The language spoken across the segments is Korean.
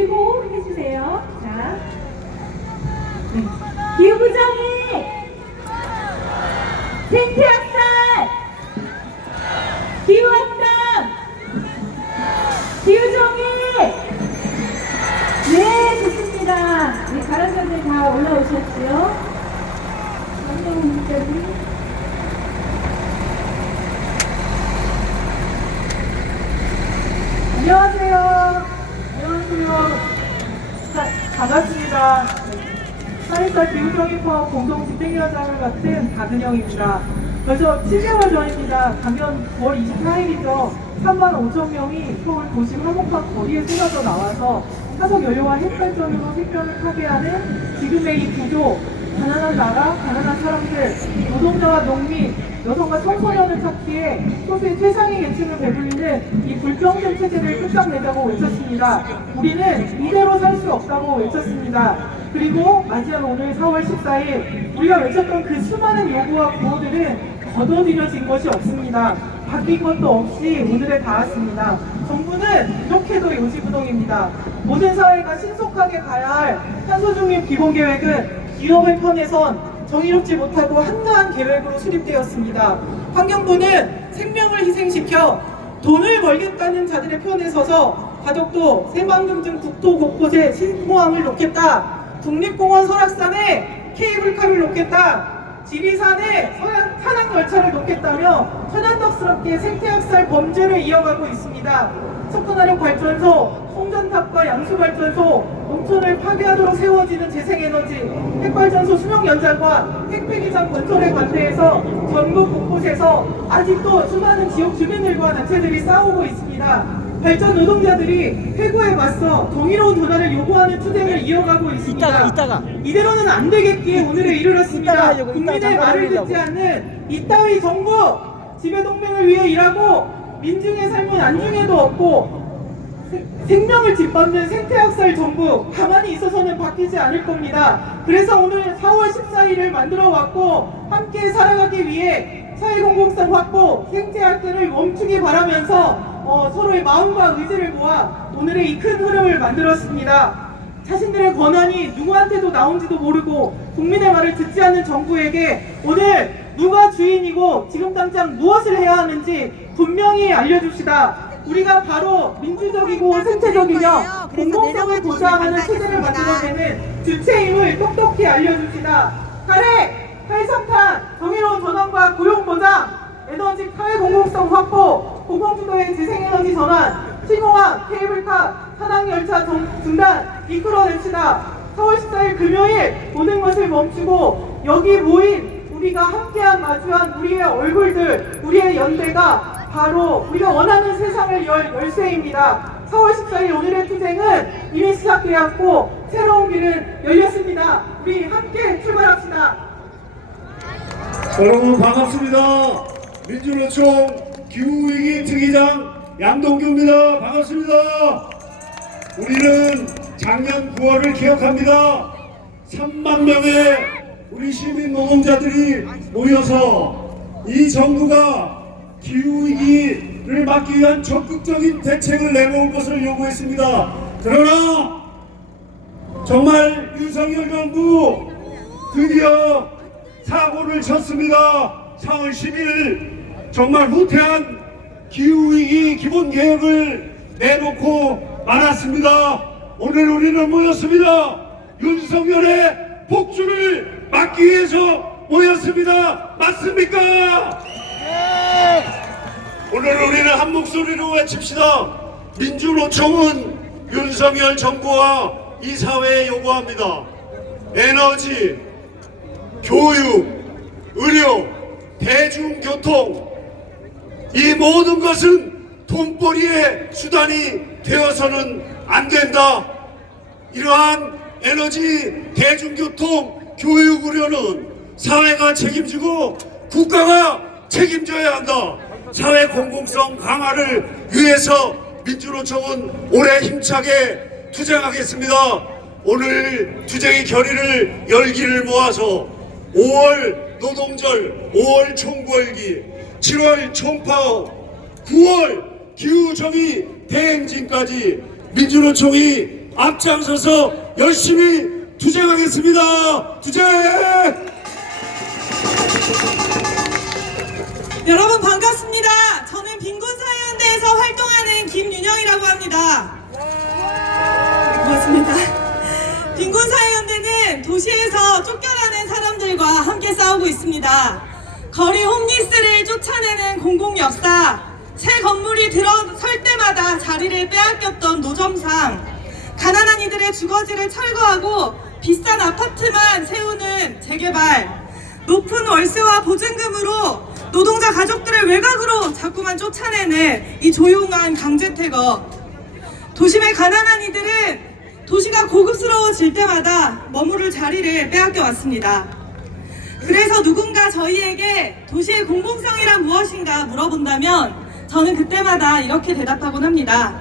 들고 해주세요. 자, 네. 기후부정이 생태학살, 기후학당, 기후정의. 네, 좋습니다. 네, 가락자들 다 올라오셨지요? 감독님까지. 안녕하세요. 반갑습니다. 4.14 기후정의파업 공동집행위원장을 맡은 박은영입니다. 벌써 7개월 전입니다. 작년 9월 24일이죠. 3만 5천 명이 서울 도심 화목한 거리에 쏟아져 나와서 화석 연료와 핵발전으로 생명을 파괴하는 지금의 이 구조, 가난한 나라, 가난한 사람들, 노동자와 농민, 여성과 청소년을 찾기에 소수의 최상위 계층을 배불리는 이 불평등 체제를 끝장내자고 외쳤습니다. 우리는 이대로 살 수 없다고 외쳤습니다. 그리고 맞이한 오늘 4월 14일 우리가 외쳤던 그 수많은 요구와 구호들은 거둬들여진 것이 없습니다. 바뀐 것도 없이 오늘에 닿았습니다. 정부는 이렇게도 요지부동입니다. 모든 사회가 신속하게 가야 할 탄소중립 기본계획은 기업의 편에선 정의롭지 못하고 한가한 계획으로 수립되었습니다. 환경부는 생명을 희생시켜 돈을 벌겠다는 자들의 편에 서서 가덕도, 새만금 등 국토 곳곳에 신공항을 놓겠다, 국립공원 설악산에 케이블카를 놓겠다, 지리산에 탄항 열차를 놓겠다며 천연덕스럽게 생태학살 범죄를 이어가고 있습니다. 석탄화력 발전소, 송전탑과 양수발전소, 농촌을 파괴하도록 세워지는 재생에너지, 핵발전소 수명 연장과 핵폐기장 건설에 반대해서 전국 곳곳에서 아직도 수많은 지역 주민들과 단체들이 싸우고 있습니다. 발전 노동자들이 해고에 맞서 정의로운 변화를 요구하는 투쟁을 이어가고 있습니다. 이따가. 이대로는 안 되겠기에 오늘에 이르렀습니다. 이따가 하려고, 국민의 이따가 말을 하려고. 듣지 않는 이따위 정부, 지배동맹을 위해 일하고 민중의 삶은 안중에도 없고 생명을 짓밟는 생태학살 정부, 가만히 있어서는 바뀌지 않을 겁니다. 그래서 오늘 4월 14일을 만들어 왔고 함께 살아가기 위해 사회공공성 확보, 생태학살을 멈추기 바라면서 서로의 마음과 의지를 모아 오늘의 이 큰 흐름을 만들었습니다. 자신들의 권한이 누구한테도 나온지도 모르고 국민의 말을 듣지 않는 정부에게 오늘 누가 주인이고 지금 당장 무엇을 해야 하는지 분명히 알려줍시다. 우리가 바로 민주적이고 생태적이며 공공성을 보장하는 체제를 만들어내는 주체임을 똑똑히 알려줍시다. 가래, 탈석탄, 정의로운 전환과 고용보장, 에너지 사회공공성 확보, 공공주도의 재생에너지 전환, 신공항, 케이블카, 탄항열차 중단 이끌어냅시다. 4월 14일 금요일 모든 것을 멈추고 여기 모인 우리가 함께한 마주한 우리의 얼굴들, 우리의 연대가 바로 우리가 원하는 세상을 열 열쇠입니다. 4월 14일 오늘의 투쟁은 이미 시작되었고 새로운 길은 열렸습니다. 우리 함께 출발합시다. 여러분 반갑습니다. 민주노총 기후위기 특위장 양동규입니다. 반갑습니다. 우리는 작년 9월을 기억합니다. 3만 명의 우리 시민 노동자들이 모여서 이 정부가 기후위기를 막기 위한 적극적인 대책을 내놓을 것을 요구했습니다. 그러나 정말 윤석열 정부 드디어 사고를 쳤습니다. 4월 10일 정말 후퇴한 기후위기 기본계획을 내놓고 말았습니다. 오늘 우리는 모였습니다. 윤석열의 복주를 막기 위해서 모였습니다. 맞습니까? 네. 오늘 우리는 한 목소리로 외칩시다. 민주노총은 윤석열 정부와 이 사회에 요구합니다. 에너지, 교육, 의료, 대중교통, 이 모든 것은 돈벌이의 수단이 되어서는 안 된다. 이러한 에너지, 대중교통, 교육, 의료는 사회가 책임지고 국가가 책임져야 한다. 사회 공공성 강화를 위해서 민주노총은 올해 힘차게 투쟁하겠습니다. 오늘 투쟁의 결의를 열기를 모아서 5월 노동절, 5월 총구월기, 7월 총파업, 9월 기후정의 대행진까지 민주노총이 앞장서서 열심히 투쟁하겠습니다. 투쟁! 여러분 반갑습니다. 저는 빈곤사회연대에서 활동하는 김윤영이라고 합니다. 반갑습니다. 빈곤사회연대는 도시에서 쫓겨나는 사람들과 함께 싸우고 있습니다. 거리 홈리스를 쫓아내는 공공역사, 새 건물이 들어설 때마다 자리를 빼앗겼던 노점상, 가난한 이들의 주거지를 철거하고 비싼 아파트만 세우는 재개발, 높은 월세와 보증금으로 노동자 가족들을 외곽으로 자꾸만 쫓아내는 이 조용한 강제퇴거. 도심의 가난한 이들은 도시가 고급스러워질 때마다 머무를 자리를 빼앗겨 왔습니다. 그래서 누군가 저희에게 도시의 공공성이란 무엇인가 물어본다면 저는 그때마다 이렇게 대답하곤 합니다.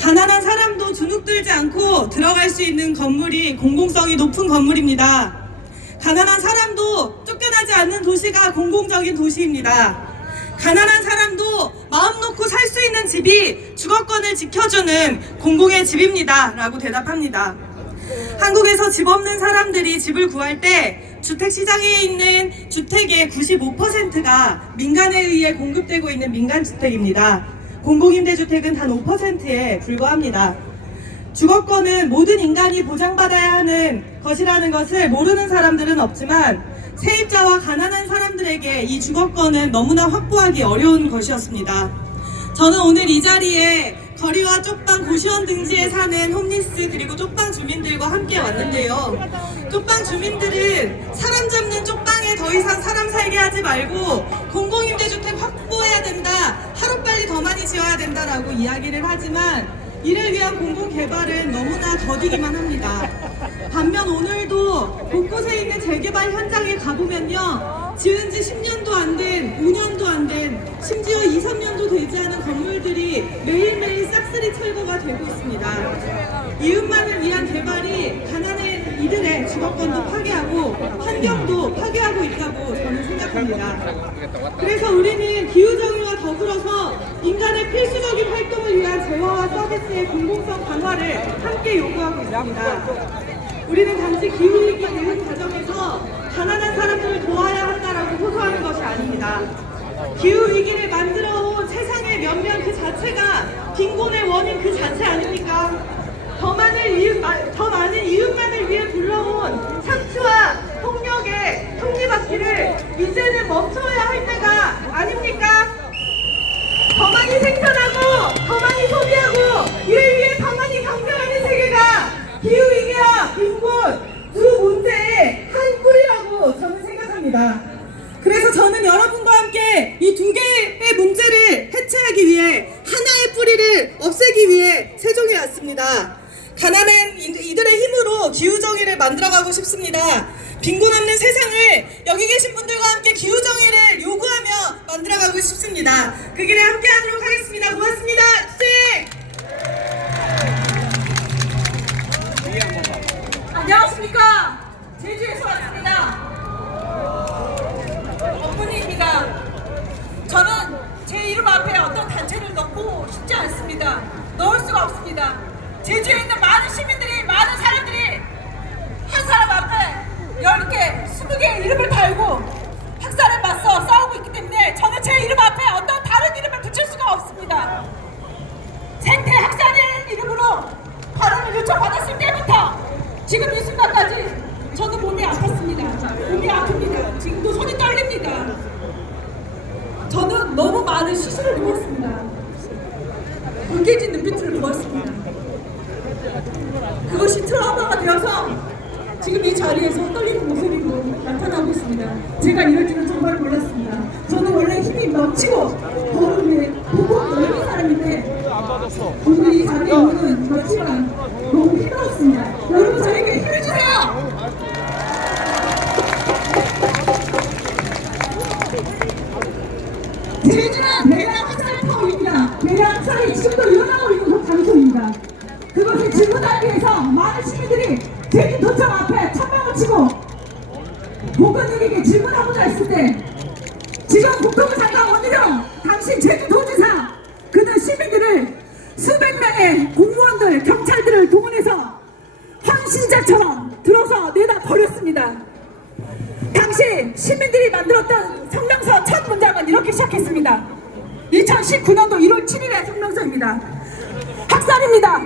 가난한 사람도 주눅들지 않고 들어갈 수 있는 건물이 공공성이 높은 건물입니다. 가난한 사람도 쫓겨나지 않는 도시가 공공적인 도시입니다. 가난한 사람도 마음 놓고 살 수 있는 집이 주거권을 지켜주는 공공의 집입니다. 라고 대답합니다. 한국에서 집 없는 사람들이 집을 구할 때 주택시장에 있는 주택의 95%가 민간에 의해 공급되고 있는 민간주택입니다. 공공임대주택은 단 5%에 불과합니다. 주거권은 모든 인간이 보장받아야 하는 것이라는 것을 모르는 사람들은 없지만 세입자와 가난한 사람들에게 이 주거권은 너무나 확보하기 어려운 것이었습니다. 저는 오늘 이 자리에 거리와 쪽방 고시원 등지에 사는 홈리스 그리고 쪽방 주민들과 함께 왔는데요. 쪽방 주민들은 사람 잡는 쪽방에 더 이상 사람 살게 하지 말고 공공임대주택 확보해야 된다, 하루빨리 더 많이 지어야 된다라고 이야기를 하지만 이를 위한 공공개발은 너무나 더디기만 합니다. 반면 오늘도 곳곳에 있는 재개발 현장에 가보면요, 지은 지 10년도 안 된, 5년도 안 된, 심지어 2, 3년도 되지 않은 건물들이 매일매일 싹쓸이 철거가 되고 있습니다. 이웃만을 위한 개발이 가난한 이들의 주거권도 파괴하고 환경도 파괴하고 있다고 저는 생각합니다. 그래서 우리는 기후정의와 더불어서 인간의 필수적인 활동을 위한 재화와 서비스의 공공성 강화를 함께 요구하고 있습니다. 우리는 단지 기후위기 대응 과정에서 가난한 사람들을 도와야 한다라고 호소하는 것이 아닙니다. 기후위기를 만들어온 세상의 면면 그 자체가 빈곤의 원인 그 자체 아닙니까? 더 많은 이웃만을 위해 불러온 착취와 폭력의 톱니바퀴를 이제는 멈춰야 할 때가 아닙니까? 더 많이 생산하고 더 많이 소비하고 이를 위해 더 많이 경쟁하는 세계가 기후위기와 빈곤 두 문제의 한 뿌리라고 저는 생각합니다. 그래서 저는 여러분과 함께 이 두 개의 문제를 해체하기 위해 하나의 뿌리를 없애기 위해 세종에 왔습니다. 가난한 이들의 힘으로 기후정의를 만들어가고 싶습니다. 빈곤 없는 세상을 여기 계신 분들과 함께 기후정의를 요구하며 만들어가고 싶습니다. 그 길에 함께 하도록 하겠습니다. 고맙습니다. 안녕하십니까. 제주에서 왔습니다. 엄문희입니다. 저는 제 이름 앞에 어떤 단체를 넣고 싶지 않습니다. 넣을 수가 없습니다. 제주에 있는 많은 시민들이, 많은 사람들이 한 사람 앞에 10개, 20개의 이름을 달고 학살에 맞서 싸우고 있기 때문에 저는 제 이름 앞에 어떤 다른 이름을 붙일 수가 없습니다. 생태 학살이라는 이름으로 발언을 요청받았을 때부터 지금 이 순간까지 저는 몸이 아팠습니다. 몸이 아픕니다. 지금도 손이 떨립니다. 저는 너무 많은 시술을 누웠습니다. 불쾌해진 눈빛을 누웠습니다. 그것이 트라우마가 되어서 지금 이 자리에서 떨리는 모습으로 나타나고 있습니다. 제가 이럴 줄은 정말 몰랐습니다. 저는 원래 힘이 넘치고 걸음에 보고 넓은 사람인데 오늘 이 자리에 오는 멀지만 너무 힘들었습니다. 여러분 저에게 힘을 주세요! 제주는 대량 학살 파워입니다. 대량 학살이 지금도 일어나고 있는 장소입니다. 그것을 질문하기 위해서 많은 시민들이 제주 도청 앞에 천막을 치고 공권력에게 질문하고자 했을 때 지금 국토부 장관 원희룡 당신 제주도지사 그는 시민들을 수백 명의 공무원들, 경찰들을 동원해서 헌신자처럼 들어서 내다 버렸습니다. 당시 시민들이 만들었던 성명서 첫 문장은 이렇게 시작했습니다. 2019년도 1월 7일의 성명서입니다. 학살입니다.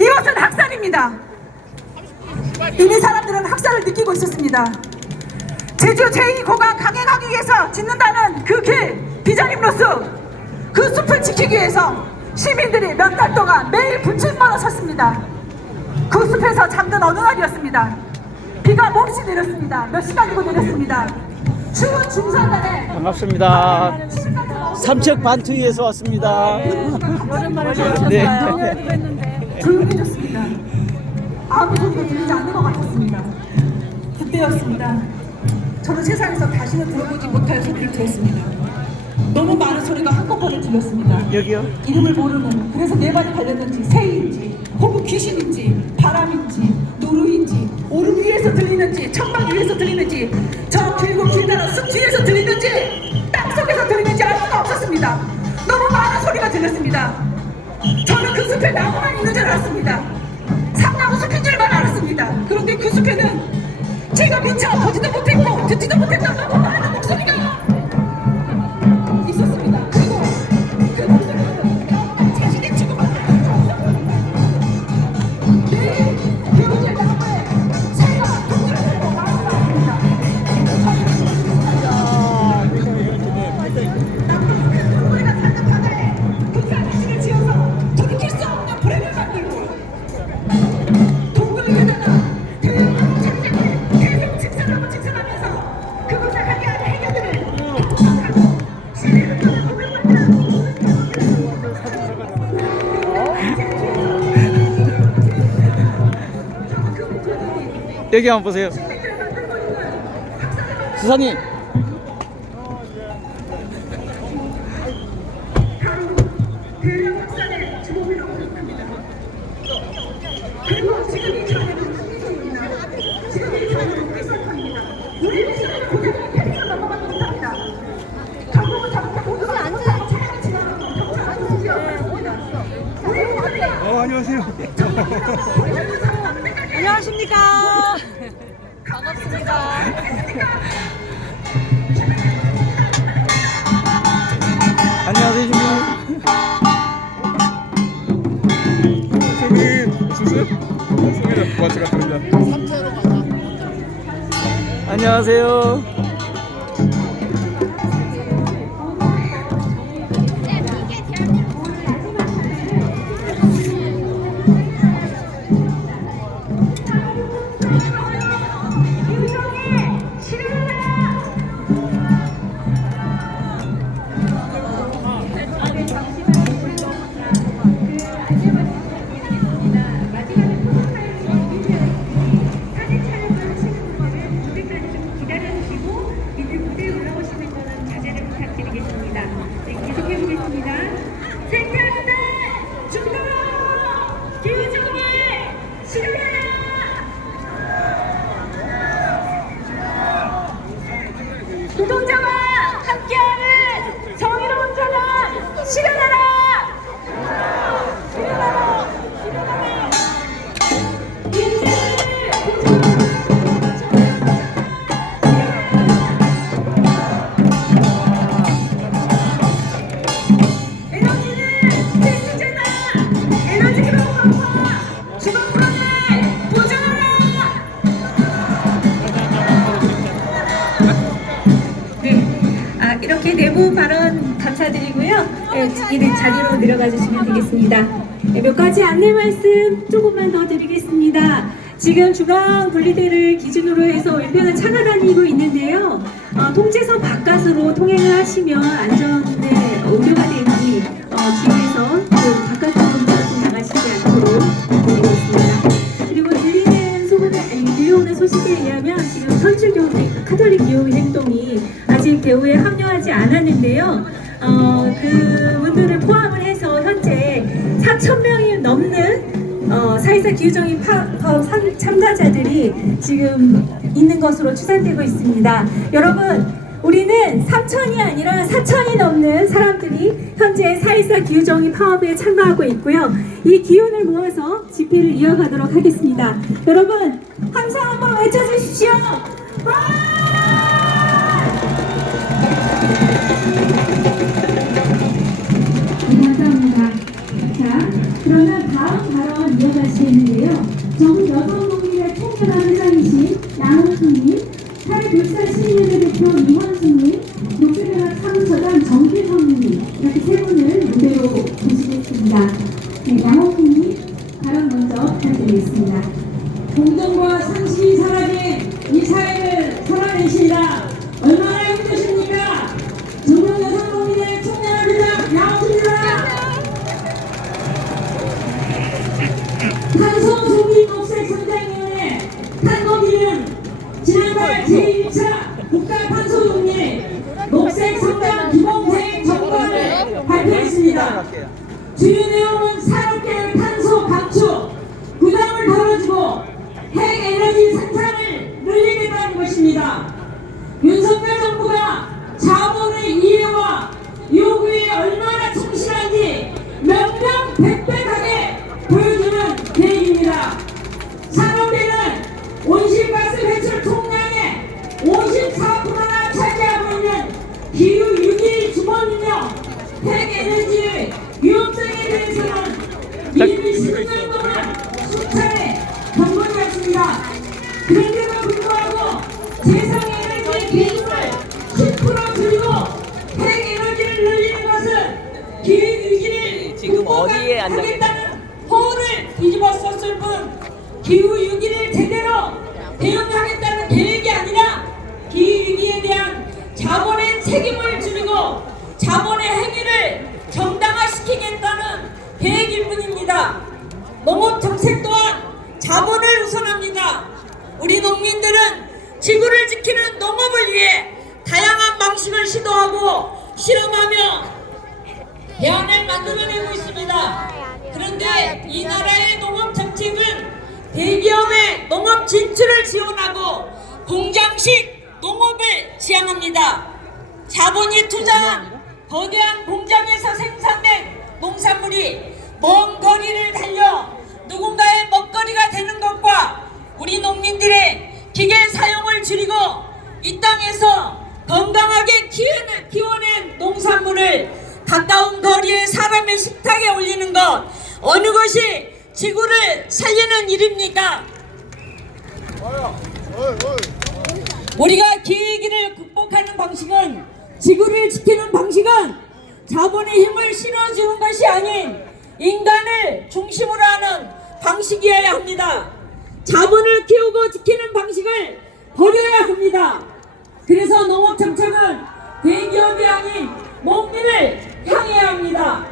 이것은 학살입니다. 이미 사람들은 학살을 느끼고 있었습니다. 제주 제2고강 강행하기 위해서 짓는다는 그 길, 비자림로스, 그 숲을 지키기 위해서 시민들이 몇 달 동안 매일 분칠만을 섰습니다. 그 숲에서 잠든 어느 날이었습니다. 비가 몹시 내렸습니다. 몇 시간이고 내렸습니다. 추운 중산간에 반갑습니다. 삼척 반투위에서 왔습니다. 네. 조용해졌습니다. 아무 소리가 들리지 않는 것 같았습니다. 그때였습니다. 저는 세상에서 다시는 들어보지 못할 소리를 들었습니다. 너무 많은 소리가 한꺼번에 들렸습니다. 여기요? 이름을 모르는, 그래서 내 발이 달렸는지 새인지 혹은 귀신인지 바람인지 노루인지 오름 위에서 들리는지 천막 위에서 들리는지 저 길고 길다란 숲 뒤에서 들리는지 땅속에서 들리는지 알 수가 없었습니다. 너무 많은 소리가 들렸습니다. 저는 그 숲에 나무만 있는 줄 알았습니다. 상나무 숲인 줄만 알았습니다. 그런데 그 숲에는 제가 미처 보지도 못했고 듣지도 못했던 너무 많은 목소리가 있었습니다. 그리고 그 목소리는 자신의 죽음을 매일 배우질 나무에 새가 동물을 들고 나왔습니다. 우리가 사는 바다에 군사기지를 지어서 돌이킬 수 없는 불행을 만들고 동굴 위에다가 대형 책들을 계속 직선하고 직선하면서 그곳에 함께하는 해녀들을 하고 시민을 떠나 목을 여기 한번 보세요. 수사님. 대량 확산의 주범이라고 생각합니다. 그리고 지금 이 자리는 한기성입니다. 지금 이 자리는 일사건입니다. 우리는 시간을 고대로 패스를 넘어가지 못합니다. 결국은 잘못한 모두가 아무나 차량이 지나가고 경찰 아저씨 옆에 옵니다. 우리 모두가 안녕하세요. 안녕하십니까. 반갑습니다. 안녕하세요, 주민. 송이랑 같이 갔답니다. 안녕하세요. 노동자와 함께하는 정의로운 전환 실현하라! 실현하라! 실현하라! 인재를 에너지는 필수제다! 에너지 기반 강화! 주거 불안을 보장하라! 이렇게 내부 발언 감사드리고요. 이제 자리로 내려가 주시면 되겠습니다. 몇 가지 안내 말씀 조금만 더 드리겠습니다. 지금 중앙 분리대를 기준으로 해서 왼편은 차가 다니고 있는데요. 통제선 바깥으로 통행을 하시면 안전에 우려가 되니 뒤에서 그 바깥으로 나가시지 않도록 드리고 있습니다. 그리고 들려오는 소식에 의하면 지금 천주교 카톨릭 기독교 행동이 아직 대우에 합류하지 않았는데요. 그분들을 포함을 해서 현재 4,000명이 넘는 4.24 기후정의 파업 참가자들이 지금 있는 것으로 추산되고 있습니다. 여러분 우리는 3천이 아니라 4천이 넘는 사람들이 현재 4.14 기후정의 파업에 참가하고 있고요. 이 기운을 모아서 집회를 이어가도록 하겠습니다. 여러분 함성 한번 외쳐주십시오. 감사합니다. 자, 그러면 다음 발언 이어가시겠는데요. 전국 여성농민의 총연합 회장이신 양홍수님, 탈북사 시민연대 대표 이원수님, 녹색연합 사무처장 정기성님 이렇게 세 분을 무대로 모시겠습니다. 네, 양홍수님 발언 먼저 부탁드리겠습니다. 공정과 상식이 사라진 이 사회를 살아내시라 얼마나 힘드십니까? 전국 여성농민의 총연합 회장 양홍수입니다. 탄소 소비 녹색 성장위원회 탄노비는 지난달 제1차 국가 탄소 동리 녹색 성장 기본계획 정보안을 발표했습니다. 주요 내용은 산업계의 탄소 감축, 부담을 덜어주고 핵에너지 생산을 늘리겠다는 것입니다. 윤석열 정부가 자본의 이해와 요구에 얼마나 충실한지 명명백백하게 보여주는 계획입니다. 산업계는 온실가스 배출 통량의 54%나 차지하고 있는 기후위기 주범이며 핵에너지의 위험성에 대해서는 이미 10년 동안 수차례 경고했습니다. 그런데도 불구하고 재생에너지 비중을 10% 줄이고 핵에너지를 늘리는 것은 기후위기를 극복하겠다는 호를 뒤집어 썼을 뿐 기후위기를 제대로 대응하겠다는 계획이 아니라 기후위기에 대한 자본의 책임을 줄이고 자본의 행위를 정당화시키겠다는 계획일 뿐입니다. 농업 정책 또한 자본을 우선합니다. 우리 농민들은 지구를 지키는 농업을 위해 다양한 방식을 시도하고 실험하며 대안을 만들어내고 있습니다. 그런데 이 나라의 농업 정책은 대기업의 농업 진출을 지원하고 공장식 농업을 지향합니다. 자본이 투자한 거대한 공장에서 생산된 농산물이 먼 거리를 달려 누군가의 먹거리가 되는 것과 우리 농민들의 기계 사용을 줄이고 이 땅에서 건강하게 키워낸 농산물을 가까운 거리의 사람의 식탁에 올리는 것, 어느 것이 지구를 살리는 일입니까? 우리가 기후위기를 극복하는 방식은, 지구를 지키는 방식은 자본의 힘을 실어주는 것이 아닌 인간을 중심으로 하는 방식이어야 합니다. 자본을 키우고 지키는 방식을 버려야 합니다. 그래서 농업정책은 대기업이 아닌 농민을 향해야 합니다.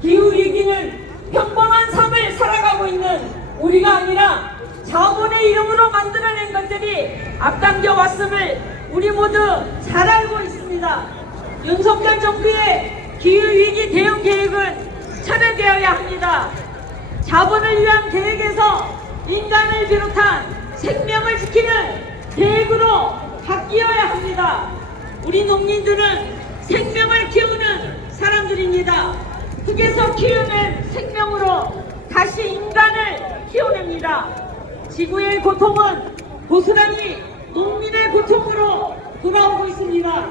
기후위기는 평범한 삶을 살아가고 있는 우리가 아니라 자본의 이름으로 만들어낸 것들이 앞당겨 왔음을 우리 모두 잘 알고 있습니다. 윤석열 정부의 기후위기 대응 계획은 철회되어야 합니다. 자본을 위한 계획에서 인간을 비롯한 생명을 지키는 계획으로 바뀌어야 합니다. 우리 농민들은 생명을 키우는 사람들입니다. 흙에서 키우는 생명으로 다시 인간을 키워냅니다. 지구의 고통은 고스란히 농민의 고통으로 돌아오고 있습니다.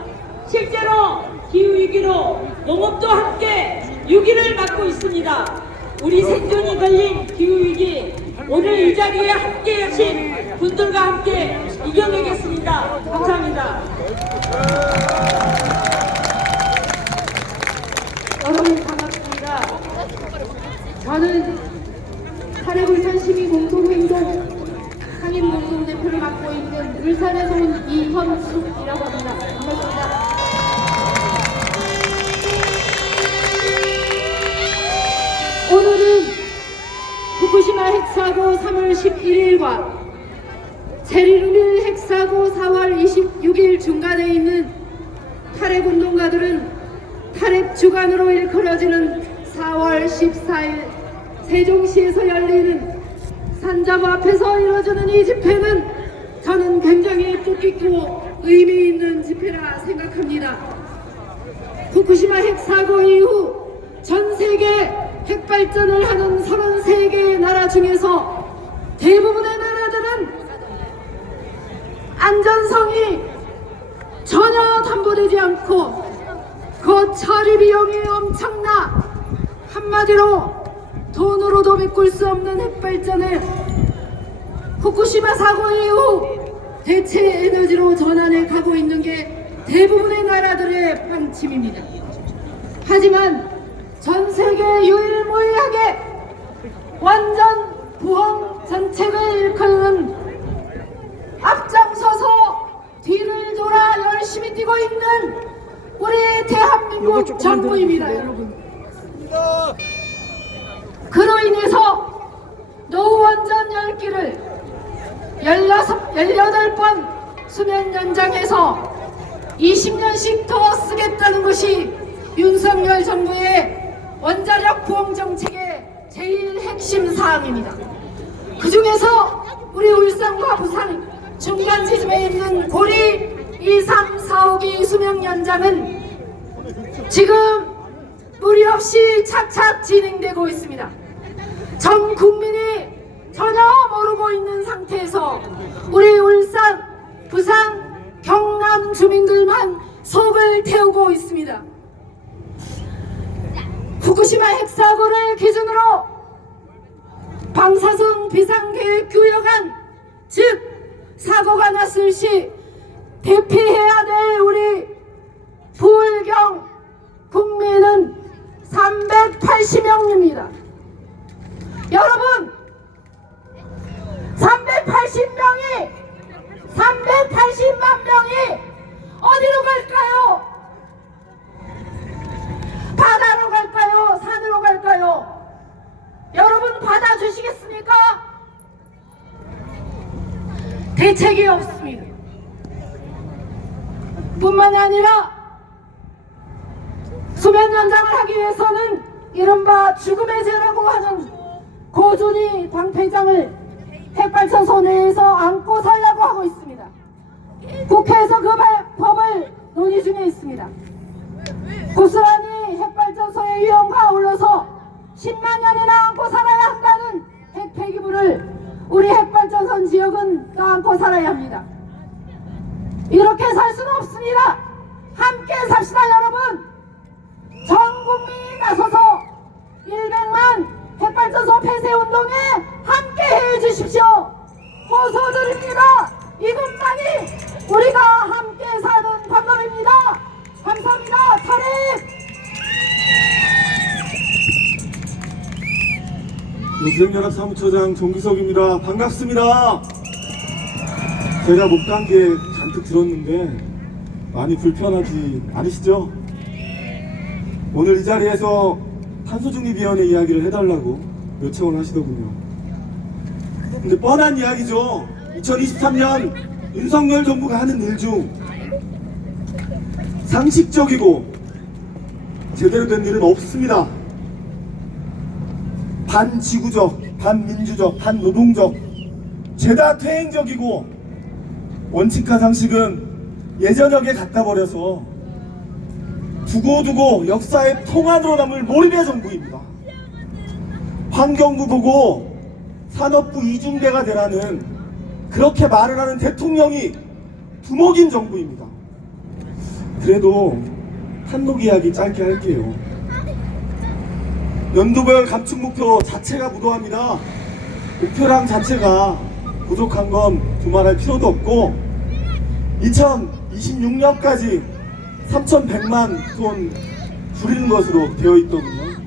실제로 기후위기로 농업도 함께 위기를 맞고 있습니다. 우리 생존이 걸린 기후위기, 오늘 이 자리에 함께 하신 분들과 함께 이겨내겠습니다. 감사합니다. 여러분 반갑습니다. 저는 탈핵울산 시민공동행동 상임공동대표를 맡고 있는 울산에서 온 이현숙이라고 합니다. 반갑습니다. 오늘은 후쿠시마 핵사고 3월 11일과 체르노빌 핵사고 4월 26일 중간에 있는 탈핵운동가들은 탈핵 주간으로 일컬어지는 4월 14일 세종시에서 열리는 산자부 앞에서 이루어지는 이 집회는 저는 굉장히 뜻깊고 의미 있는 집회라 생각합니다. 후쿠시마 핵사고 이후 전 세계 핵발전을 하는 33개의 나라 중에서 대부분의 나라들은 안전성이 전혀 담보되지 않고 그 처리 비용이 엄청나 한마디로 돈으로도 메꿀 수 없는 핵발전을 후쿠시마 사고 이후 대체 에너지로 전환해 가고 있는 게 대부분의 나라들의 방침입니다. 하지만 전 세계 유일무이하게 완전 부흥 정책을 일컫는 앞장서서 뒤를 돌아 열심히 뛰고 있는 우리 대한민국 정부입니다, 여러분. 그로 인해서 노후 원전 10기를 18번 수면 연장해서 20년씩 더 쓰겠다는 것이 윤석열 정부의 원자력 부흥 정책의 제일 핵심 사항입니다. 그 중에서 우리 울산과 부산 중간 지점에 있는 고리 2, 3, 4, 5기 수명 연장은 지금 무리 없이 착착 진행되고 있습니다. 전 국민이 전혀 모르고 있는 상태에서 우리 울산, 부산, 경남 주민들만 속을 태우고 있습니다. 후쿠시마 핵사고를 기준으로 방사선 비상계획규칙안, 즉 사고가 났을 시 대피해야 될 우리 부울경 국민은 380명입니다. 여러분, 380만 명이 어디로 갈까요? 바다로 갈까요? 산으로 갈까요? 여러분 받아주시겠습니까? 대책이 없습니다. 뿐만 아니라 수면 연장을 하기 위해서는 이른바 죽음의 죄라고 하는 고준희 당회장을 핵발전소 내에서 안고 살라고 하고 있습니다. 국회에서 그 법을 논의 중에 있습니다. 고스란히 핵발전소의 위험과 아울러서 10만 년이나 안고 살아야 한다는 핵 폐기물을 우리 핵발전소 지역은 안고 살아야 합니다. 이렇게 살 수는 없습니다. 함께 삽시다, 여러분. 전 국민이 나서서 100만 핵발전소 폐쇄 운동에 함께 해주십시오. 호소드립니다. 이것만이 우리가 함께 사는 방법입니다. 감사합니다. 탈핵! 노태우연합 사무처장 정기석입니다. 반갑습니다. 제가 못 간 게 잔뜩 들었는데 많이 불편하지 않으시죠? 오늘 이 자리에서 탄소중립위원회 이야기를 해달라고 요청을 하시더군요. 근데 뻔한 이야기죠. 2023년 윤석열 정부가 하는 일 중 상식적이고 제대로 된 일은 없습니다. 반지구적, 반민주적, 반노동적, 죄다 퇴행적이고 원칙과 상식은 예전역에 갖다 버려서 두고두고 역사의 통안으로 남을 몰입의 정부입니다. 환경부 보고 산업부 이중대가 되라는 그렇게 말을 하는 대통령이 두목인 정부입니다. 그래도 한록 이야기 짧게 할게요. 연도별 감축 목표 자체가 무도합니다. 목표량 자체가 부족한 건 두말할 필요도 없고 2026년까지 3,100만 톤 줄이는 것으로 되어 있더군요.